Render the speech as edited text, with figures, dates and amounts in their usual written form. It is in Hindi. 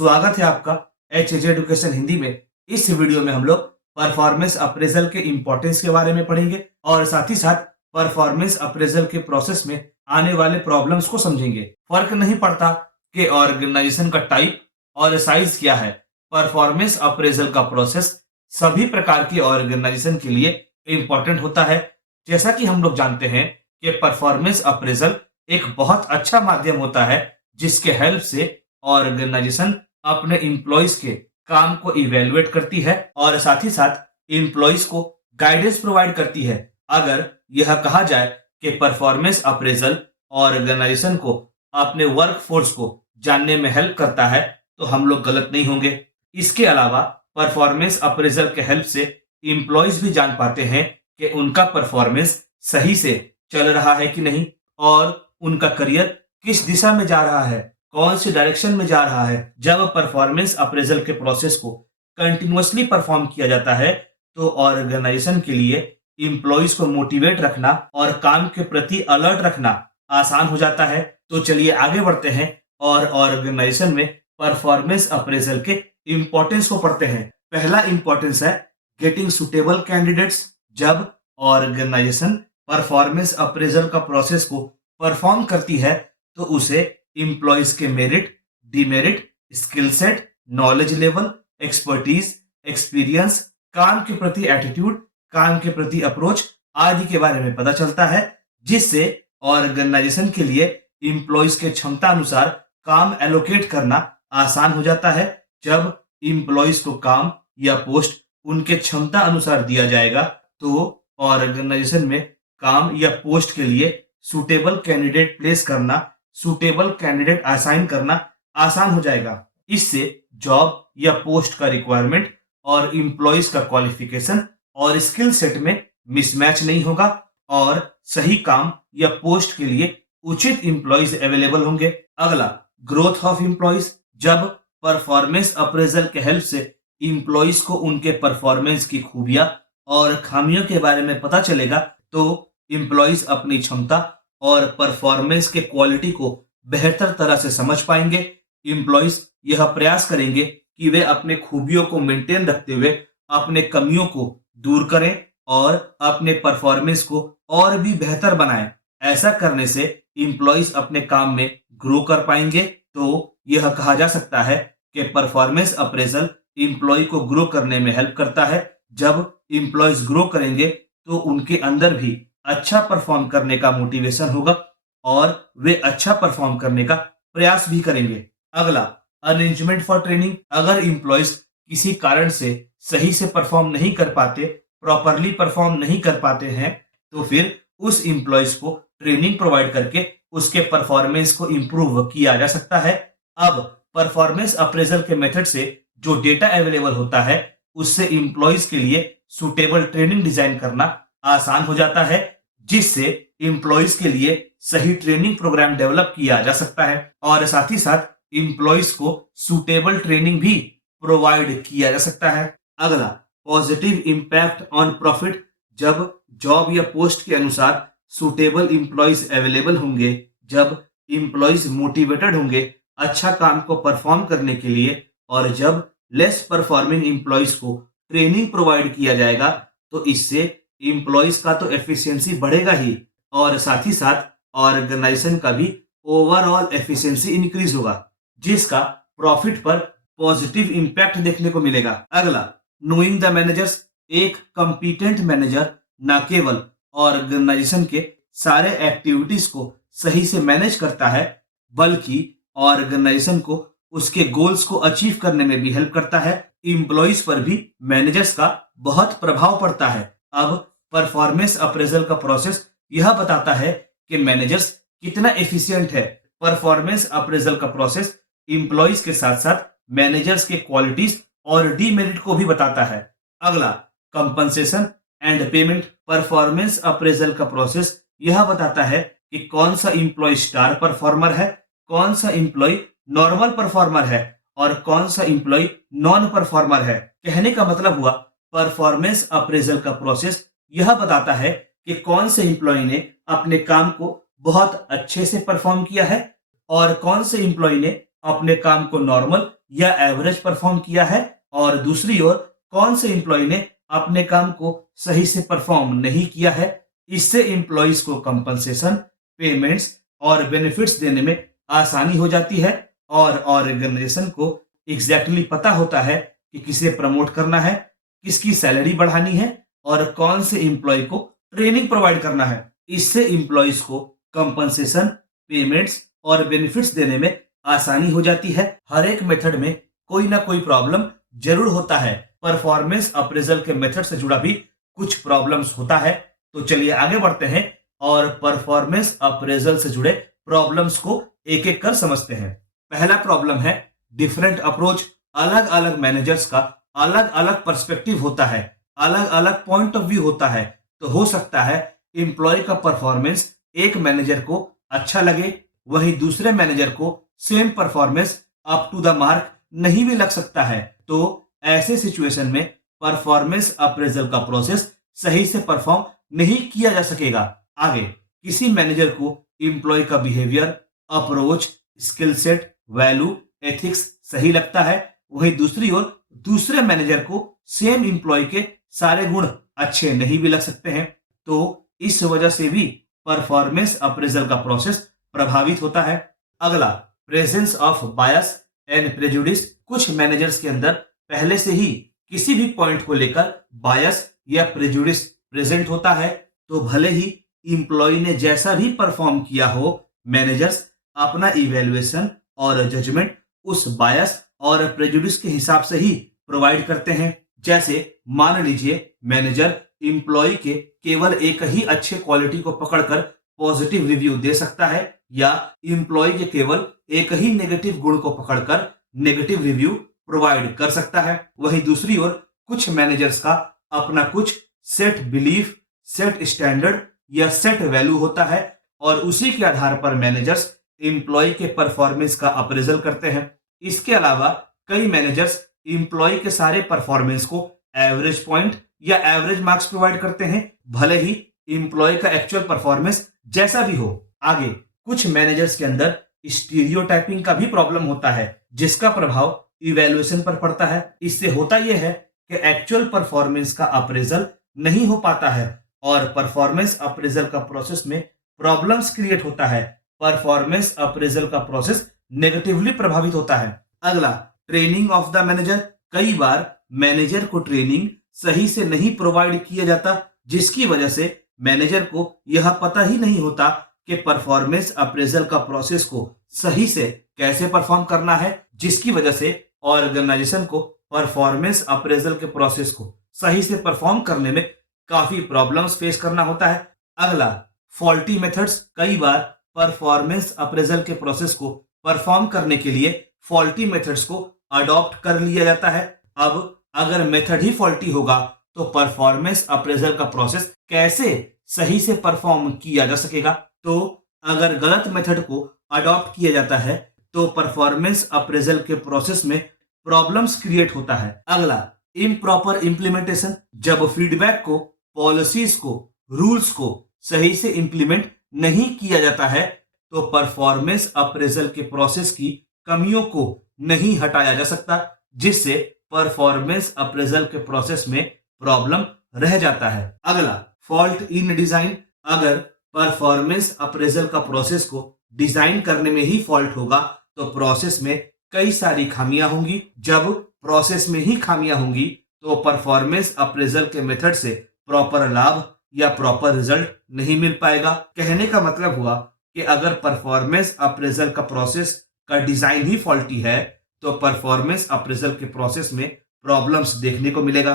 स्वागत है आपका एच एजुकेशन हिंदी में। इस वीडियो में हम लोग परफॉर्मेंस अप्रेजल के इम्पोर्टेंस के बारे में पढ़ेंगे और साथ ही साथ परफॉर्मेंस अप्रेजल के प्रोसेस में आने वाले प्रॉब्लम्स को समझेंगे। फर्क नहीं पड़ता कि ऑर्गेनाइजेशन का टाइप और साइज क्या है, परफॉर्मेंस अप्रेजल का प्रोसेस सभी प्रकार की ऑर्गेनाइजेशन के लिए इम्पोर्टेंट होता है। जैसा कि हम लोग जानते हैं कि परफॉर्मेंस अप्रेजल एक बहुत अच्छा माध्यम होता है जिसके हेल्प से ऑर्गेनाइजेशन अपने एम्प्लॉइज के काम को इवेलुएट करती है और साथ ही साथ एम्प्लॉइज को गाइडेंस प्रोवाइड करती है। अगर यह कहा जाए कि परफॉर्मेंस अप्रेजल ऑर्गेनाइजेशन को अपने वर्क फोर्स को जानने में हेल्प करता है तो हम लोग गलत नहीं होंगे। इसके अलावा परफॉर्मेंस अप्रेजल के हेल्प से एम्प्लॉइज भी जान पाते हैं कि उनका परफॉर्मेंस सही से चल रहा है कि नहीं और उनका करियर किस दिशा में जा रहा है, कौन सी डायरेक्शन में जा रहा है। जब परफॉर्मेंस अप्रेजल के प्रोसेस को कंटिन्यूअसली परफॉर्म किया जाता है तो ऑर्गेनाइजेशन के लिए एम्प्लॉइज को मोटिवेट रखना और काम के प्रति अलर्ट रखना आसान हो जाता है। तो चलिए आगे बढ़ते हैं और ऑर्गेनाइजेशन में परफॉर्मेंस अप्रेजल के इंपॉर्टेंस को पढ़ते हैं। पहला इंपॉर्टेंस है गेटिंग सुटेबल कैंडिडेट्स। जब ऑर्गेनाइजेशन परफॉर्मेंस अप्रेजल का प्रोसेस को परफॉर्म करती है तो उसे एम्प्लॉइज के merit, demerit, skill set, knowledge level, expertise, experience, काम के प्रति एटीट्यूड, काम के प्रति अप्रोच आदि के बारे में पता चलता है, जिससे ऑर्गेनाइजेशन के लिए एम्प्लॉइज के क्षमता अनुसार काम एलोकेट करना आसान हो जाता है। जब एम्प्लॉइज को काम या पोस्ट उनके क्षमता अनुसार दिया जाएगा तो ऑर्गेनाइजेशन में काम या पोस्ट के लिए सुटेबल कैंडिडेट प्लेस करना, सुटेबल कैंडिडेट असाइन करना आसान हो जाएगा। इससे जॉब या पोस्ट का रिक्वायरमेंट और एम्प्लॉइज का क्वालिफिकेशन और स्किल सेट में मिसमैच नहीं होगा और सही काम या पोस्ट के लिए उचित एम्प्लॉइज अवेलेबल होंगे। अगला, ग्रोथ ऑफ एम्प्लॉइज। जब परफॉर्मेंस अप्रेजल के हेल्प से एम्प्लॉइज को उनके परफॉर्मेंस की खूबियां और खामियों के बारे में पता चलेगा तो एम्प्लॉइज अपनी क्षमता और परफॉर्मेंस के क्वालिटी को बेहतर तरह से समझ पाएंगे। एम्प्लॉइज यह प्रयास करेंगे कि वे अपने खूबियों को मेंटेन रखते हुए अपने कमियों को दूर करें और अपने परफॉर्मेंस को और भी बेहतर बनाएं। ऐसा करने से एम्प्लॉइज अपने काम में ग्रो कर पाएंगे। तो यह कहा जा सकता है कि परफॉर्मेंस अप्रेजल एम्प्लॉय को ग्रो करने में हेल्प करता है। जब एम्प्लॉयज ग्रो करेंगे तो उनके अंदर भी अच्छा परफॉर्म करने का मोटिवेशन होगा और वे अच्छा परफॉर्म करने का प्रयास भी करेंगे। अगला, अरेंजमेंट फॉर ट्रेनिंग। अगर एम्प्लॉयज किसी कारण से सही से परफॉर्म नहीं कर पाते, प्रॉपरली परफॉर्म नहीं कर पाते हैं तो फिर उस एम्प्लॉयज को ट्रेनिंग प्रोवाइड करके उसके परफॉर्मेंस को इंप्रूव किया जा सकता है। अब परफॉर्मेंस अप्रेजल के मेथड से जो डेटा अवेलेबल होता है उससे एम्प्लॉयज के लिए सुटेबल ट्रेनिंग डिजाइन करना आसान हो जाता है, जिससे एम्प्लॉयज के लिए सही ट्रेनिंग प्रोग्राम डेवलप किया जा सकता है और साथ ही साथ एम्प्लॉयज को सुटेबल ट्रेनिंग भी प्रोवाइड किया जा सकता है। अगला, पॉजिटिव इंपैक्ट ऑन प्रॉफिट। जब जॉब या पोस्ट के अनुसार सुटेबल एम्प्लॉयज अवेलेबल होंगे, जब एम्प्लॉयज मोटिवेटेड होंगे अच्छा काम को परफॉर्म करने के लिए और जब लेस परफॉर्मिंग एम्प्लॉयज को ट्रेनिंग प्रोवाइड किया जाएगा तो इससे एम्प्लॉयज का तो एफिशिएंसी बढ़ेगा ही और साथ ही साथ ऑर्गेनाइजेशन का भी ओवरऑल एफिशिएंसी इंक्रीज होगा, जिसका प्रॉफिट पर पॉजिटिव इंपैक्ट देखने को मिलेगा। अगला, नोइंग द मैनेजर्स। एक कंपिटेंट मैनेजर न केवल ऑर्गेनाइजेशन के सारे एक्टिविटीज को सही से मैनेज करता है बल्कि ऑर्गेनाइजेशन को उसके गोल्स को अचीव करने में भी हेल्प करता है। एम्प्लॉइज पर भी मैनेजर्स का बहुत प्रभाव पड़ता है। अब परफॉर्मेंस अप्रेजल का प्रोसेस यह बताता है कि मैनेजर्स कितना एफिशिएंट है। परफॉर्मेंस अप्रेजल का प्रोसेस एम्प्लॉइज के साथ साथ मैनेजर्स के क्वालिटीज और डीमेरिट को भी बताता है। अगला, compensation and payment. Performance appraisal का प्रोसेस यह बताता है कि कौन सा एम्प्लॉय स्टार परफॉर्मर है, कौन सा एम्प्लॉय नॉर्मल परफॉर्मर है और कौन सा एम्प्लॉय नॉन परफॉर्मर है। कहने का मतलब हुआ परफॉर्मेंस अप्रेजल का प्रोसेस यह बताता है कि कौन से एम्प्लॉय ने अपने काम को बहुत अच्छे से परफॉर्म किया है और कौन से एम्प्लॉय ने अपने काम को नॉर्मल या एवरेज परफॉर्म किया है, और दूसरी ओर कौन से एम्प्लॉय ने अपने काम को सही से परफॉर्म नहीं किया है। इससे एम्प्लॉयज को कंपनसेशन, पेमेंट्स और बेनिफिट्स देने में आसानी हो जाती है, और ऑर्गेनाइजेशन को एग्जैक्टली पता होता है कि किसे प्रमोट करना है, किसकी सैलरी बढ़ानी है और कौन से एम्प्लॉय को ट्रेनिंग प्रोवाइड करना है। इससे एम्प्लॉयज को कंपनसेशन, पेमेंट्स और बेनिफिट्स देने में आसानी हो जाती है। हर एक मेथड में कोई ना कोई प्रॉब्लम जरूर होता है। परफॉर्मेंस अप्रेजल के मेथड से जुड़ा भी कुछ प्रॉब्लम्स होता है। तो चलिए आगे बढ़ते हैं और परफॉर्मेंस अप्रेजल से जुड़े प्रॉब्लम्स को एक एक कर समझते हैं। पहला प्रॉब्लम है डिफरेंट अप्रोच। अलग अलग मैनेजर्स का अलग अलग पर्सपेक्टिव होता है, अलग अलग पॉइंट ऑफ व्यू होता है। तो हो सकता है एम्प्लॉय का परफॉर्मेंस एक मैनेजर को अच्छा लगे, वहीं दूसरे मैनेजर को same performance up to the mark नहीं भी लग सकता है। तो ऐसे सिचुएशन में परफॉर्मेंस अप्रेजल का प्रोसेस सही से परफॉर्म नहीं किया जा सकेगा। आगे, किसी मैनेजर को एम्प्लॉय का behaviour, approach, skill set, value, ethics सही लगता है, वहीं दूसरी ओर दूसरे मैनेजर को सेम एम्प्लॉय के सारे गुण अच्छे नहीं भी लग सकते हैं। तो इस वजह से भी परफॉर्मेंस अप्रेजल का प्रोसेस प्रभावित होता है। अगला, presence of bias and prejudice. कुछ मैनेजर्स के अंदर पहले से ही किसी भी पॉइंट को लेकर बायस या प्रेजुडिस प्रेजेंट होता है, तो भले ही इंप्लॉय ने जैसा भी परफॉर्म किया हो, मैनेजर्स अपना इवेल्युएशन और जजमेंट उस बायस और प्रेजुडिस के हिसाब से ही प्रोवाइड करते हैं। जैसे मान लीजिए मैनेजर इंप्लॉय के केवल एक ही अच्छे क्वालिटी को पकड़कर पॉजिटिव रिव्यू दे सकता है, या इंप्लॉय के केवल एक ही नेगेटिव गुण को पकड़कर नेगेटिव रिव्यू प्रोवाइड कर सकता है। वहीं दूसरी ओर कुछ मैनेजर्स का अपना कुछ सेट बिलीफ, सेट स्टैंडर्ड या सेट वैल्यू होता है, और उसी के आधार पर मैनेजर्स एम्प्लॉय के परफॉर्मेंस का अप्रेजल करते हैं। इसके अलावा कई मैनेजर्स एम्प्लॉय के सारे परफॉर्मेंस को एवरेज पॉइंट या एवरेज मार्क्स प्रोवाइड करते हैं, भले ही एम्प्लॉय का एक्चुअल परफॉर्मेंस जैसा भी हो। आगे, कुछ मैनेजर्स के अंदर स्टीरियोटाइपिंग का भी प्रॉब्लम होता है, जिसका प्रभाव इवैल्यूएशन पर पड़ता है। इससे होता यह है कि एक्चुअल परफॉर्मेंस का अप्रेजल नहीं हो पाता है, और परफॉर्मेंस अप्रेजल का प्रोसेस में प्रॉब्लम्स क्रिएट होता है। परफॉर्मेंस अप्रेजल का प्रोसेस नेगेटिवली प्रभावित होता है। अगला, ट्रेनिंग ऑफ द मैनेजर। कई बार मैनेजर को ट्रेनिंग सही से नहीं प्रोवाइड किया जाता, जिसकी वजह से मैनेजर को यह पता ही नहीं होता कि परफॉर्मेंस अप्रेजल का प्रोसेस को सही से कैसे परफॉर्म करना है, जिसकी वजह से ऑर्गेनाइजेशन को परफॉर्मेंस अप्रेजल के प्रोसेस को सही से परफॉर्म करने में काफी प्रॉब्लम्स फेस करना होता है। अगला, फॉल्टी मेथड्स। कई बार परफॉर्मेंस अप्रेजल के प्रोसेस को परफॉर्म करने के लिए फॉल्टी मेथड्स को अडॉप्ट कर लिया जाता है। अब अगर मेथड ही फॉल्टी होगा तो परफॉर्मेंस अप्रेजल का प्रोसेस कैसे सही से परफॉर्म किया जा सकेगा। तो अगर गलत मेथड को अडॉप्ट किया जाता है तो परफॉर्मेंस अप्रेजल के प्रोसेस में प्रॉब्लम्स क्रिएट होता है। अगला, इम्प्रॉपर इंप्लीमेंटेशन। जब फीडबैक को, पॉलिसीज को, रूल्स को सही से इंप्लीमेंट नहीं किया जाता है तो परफॉर्मेंस अप्रेजल के प्रोसेस की कमियों को नहीं हटाया जा सकता, जिससे परफॉर्मेंस अप्रेजल के प्रोसेस में प्रॉब्लम रह जाता है। अगला, फॉल्ट इन डिजाइन। अगर परफॉर्मेंस अप्रेजल का प्रोसेस को डिजाइन करने में ही फॉल्ट होगा तो प्रोसेस में कई सारी खामियां होंगी। जब प्रोसेस में ही खामियां होंगी तो परफॉर्मेंस अप्रेजल के मेथड से प्रॉपर लाभ या प्रॉपर रिजल्ट नहीं मिल पाएगा। कहने का मतलब हुआ कि अगर परफॉर्मेंस अप्रेजल का प्रोसेस का डिजाइन ही फॉल्टी है तो परफॉर्मेंस अप्रेजल के प्रोसेस में प्रॉब्लम्स देखने को मिलेगा।